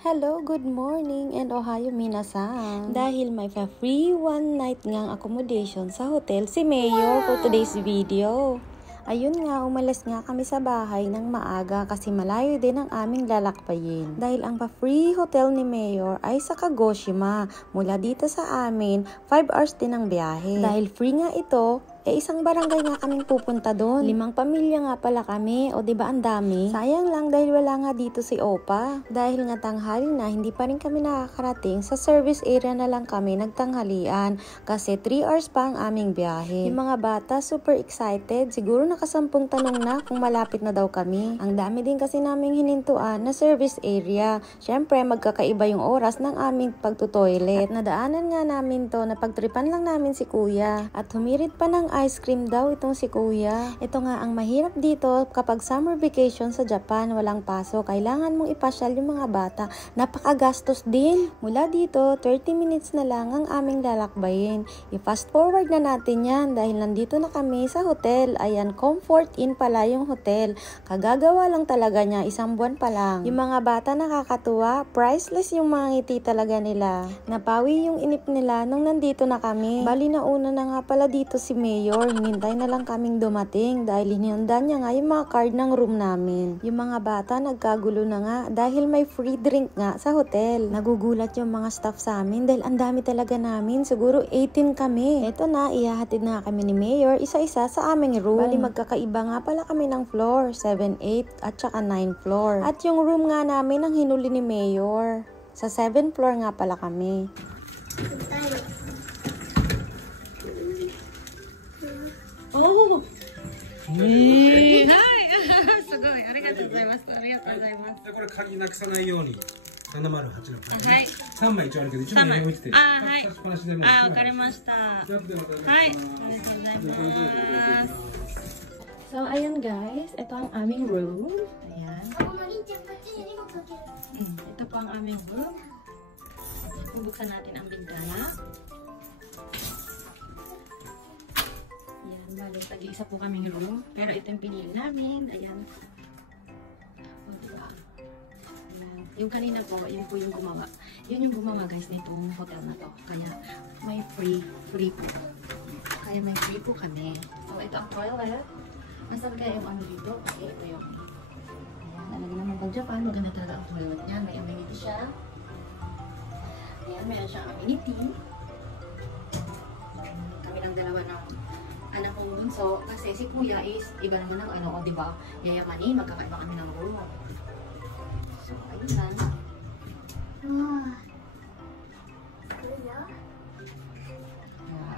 Hello, good morning and ohayo minasan. Dahil may free one night ngang accommodation sa hotel si Mayor for today's video. Ayun nga, umalis nga kami sa bahay ng maaga kasi malayo din ang aming lalakbayin. Dahil ang pa-free hotel ni Mayor ay sa Kagoshima. Mula dito sa amin, 5 hours din ang biyahe. Dahil free nga ito, isang barangay nga kaming pupunta doon. 5 pamilya nga pala kami. O diba ang dami? Sayang lang dahil wala nga dito si Opa. Dahil nga tanghali na, hindi pa rin kami nakakarating. Sa service area na lang kami nagtanghalian. Kasi 3 hours pa ang aming biyahe. Yung mga bata super excited. Siguro nakasampung tanong na kung malapit na daw kami. Ang dami din kasi naming hinintuan na service area. Syempre magkakaiba yung oras ng aming pagtutoilet. At nadaanan nga namin to na pagtripan lang namin si Kuya. At humirit pa ng ice cream daw itong si Kuya. Ito nga ang mahirap dito kapag summer vacation sa Japan, walang pasok. Kailangan mong ipasyal yung mga bata. Napakagastos din. Mula dito, 30 minutes na lang ang aming lalakbayin. I-fast forward na natin yan dahil nandito na kami sa hotel. Ayan, Comfort Inn pala yung hotel. Kagagawa lang talaga niya, 1 buwan pa lang. Yung mga bata nakakatuwa, priceless yung mga ngiti talaga nila. Napawi yung inip nila nung nandito na kami. Bali nauna na nga pala dito si Mayor. Hinintay na lang kaming dumating dahil hinihanda niya nga yung mga card ng room namin. Yung mga bata nagkagulo na nga dahil may free drink nga sa hotel. Nagugulat yung mga staff sa amin dahil ang dami talaga namin. Siguro 18 kami. Eto na, ihahatid na kami ni Mayor isa-isa sa aming room. Bali magkakaiba nga pala kami ng floor. 7, 8 at saka 9 floor. At yung room nga namin ang hinuli ni Mayor. Sa 7 floor nga pala kami. Oh! Hey! Hi! すごい。ありがとうございます。ありがとうございます。これ鍵なくさないように708の鍵、はい。3枚一応あるけど1枚置いてて、はい。差しっぱなしでもわかりました。はい。ありがとうございます。 So, ayan guys. Ito ang aming room. Ayan. Ito po ang aming room. Bubuksan natin ang bintana. Ayan, balik. Tag-iisa po kaming room. Pero ito yung pinili namin. Ayan. O, diba? Ayan. Yung kanina po, yun po yung gumawa. Yun yung gumawa guys nitong hotel na to. Kaya may free po. Kaya may free po kami. So, ito ang toilet. Masal kaya yung ano dito? Okay, ito yung ayan, nalagyan naman pag Japan. Maganda talaga ang toilet niya. May amenity siya. Ayan, meron siyang amenity. Kami lang dalawa ng anak kong bunso. Kasi si Kuya is iba naman ang ano, diba? Yayamanin, magkakaiba kami ng room. So, ayun lang.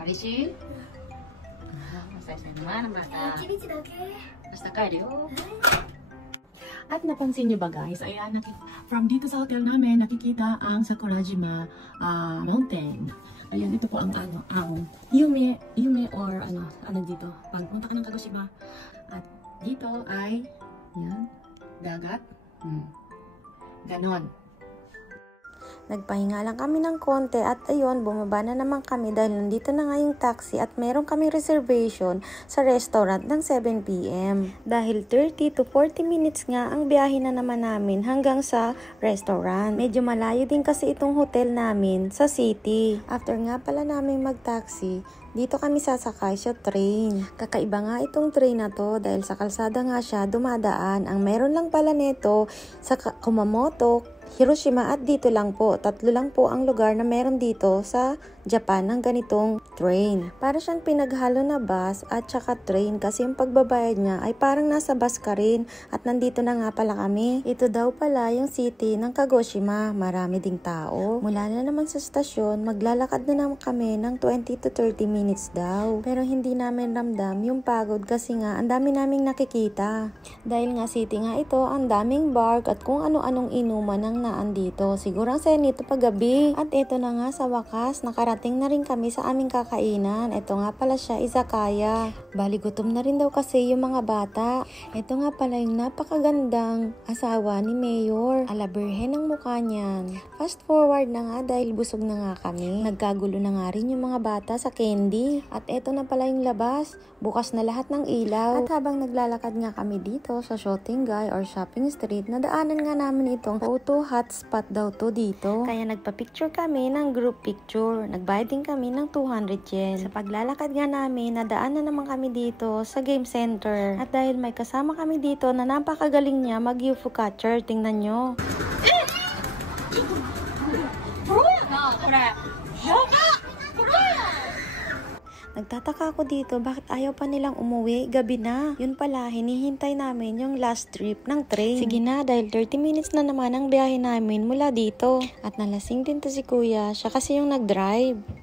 Arishi? Masaya naman ang bata. Basta kayo. At napansin nyo ba guys, ayan, from dito sa hotel namin, nakikita ang Sakurajima Mountain. Ayan, ito po ang Yume or ano dito, pagpunta ka ng Kagoshima. At dito ay, yan, dagat. Ganon. Nagpahinga lang kami ng konti at ayun, bumaba na naman kami dahil nandito na nga yung taxi at meron kami reservation sa restaurant ng 7 PM. Dahil 30 to 40 minutes nga ang biyahe na naman namin hanggang sa restaurant. Medyo malayo din kasi itong hotel namin sa city. After nga pala namin mag-taxi, dito kami sasakay sa train. Kakaiba nga itong train na to dahil sa kalsada nga siya dumadaan. Ang meron lang pala nito sa Kumamoto, Hiroshima at dito lang po. 3 lang po ang lugar na meron dito sa Japan ng ganitong train. Para siyang pinaghalo na bus at saka train kasi yung pagbabayad niya ay parang nasa bus ka rin. At nandito na nga pala kami. Ito daw pala yung city ng Kagoshima. Marami ding tao. Mula na naman sa stasyon, maglalakad na naman kami ng 20 to 30 minutes daw. Pero hindi namin ramdam yung pagod kasi nga ang dami naming nakikita. Dahil nga city nga ito, ang daming bar at kung ano-anong inuman ng naan dito. Siguro ang saya nito paggabi. At ito na nga sa wakas, nakarating na rin kami sa aming kakainan. Ito nga pala siya, izakaya. Bali gutom na rin daw kasi yung mga bata. Ito nga pala yung napakagandang asawa ni Mayor. Alaberhen ang mukha niyan. Fast forward na nga dahil busog na nga kami. Nagkagulo na nga rin yung mga bata sa candy. At ito na pala yung labas. Bukas na lahat ng ilaw. At habang naglalakad nga kami dito sa Shotengai or shopping street, nadaanan nga namin itong photo hotspot daw to dito. Kaya nagpa-picture kami ng group picture. Nagbayad din kami ng 200 yen. Sa paglalakad nga namin, nadaan na naman kami dito sa game center. At dahil may kasama kami dito na napakagaling niya mag-UFO catcher, tingnan nyo. Nagtataka ako dito, bakit ayaw pa nilang umuwi? Gabi na. Yun pala, hinihintay namin yung last trip ng train. Sige na, dahil 30 minutes na naman ang biyahe namin mula dito. At nalasing din to si kuya, siya kasi yung nag-drive.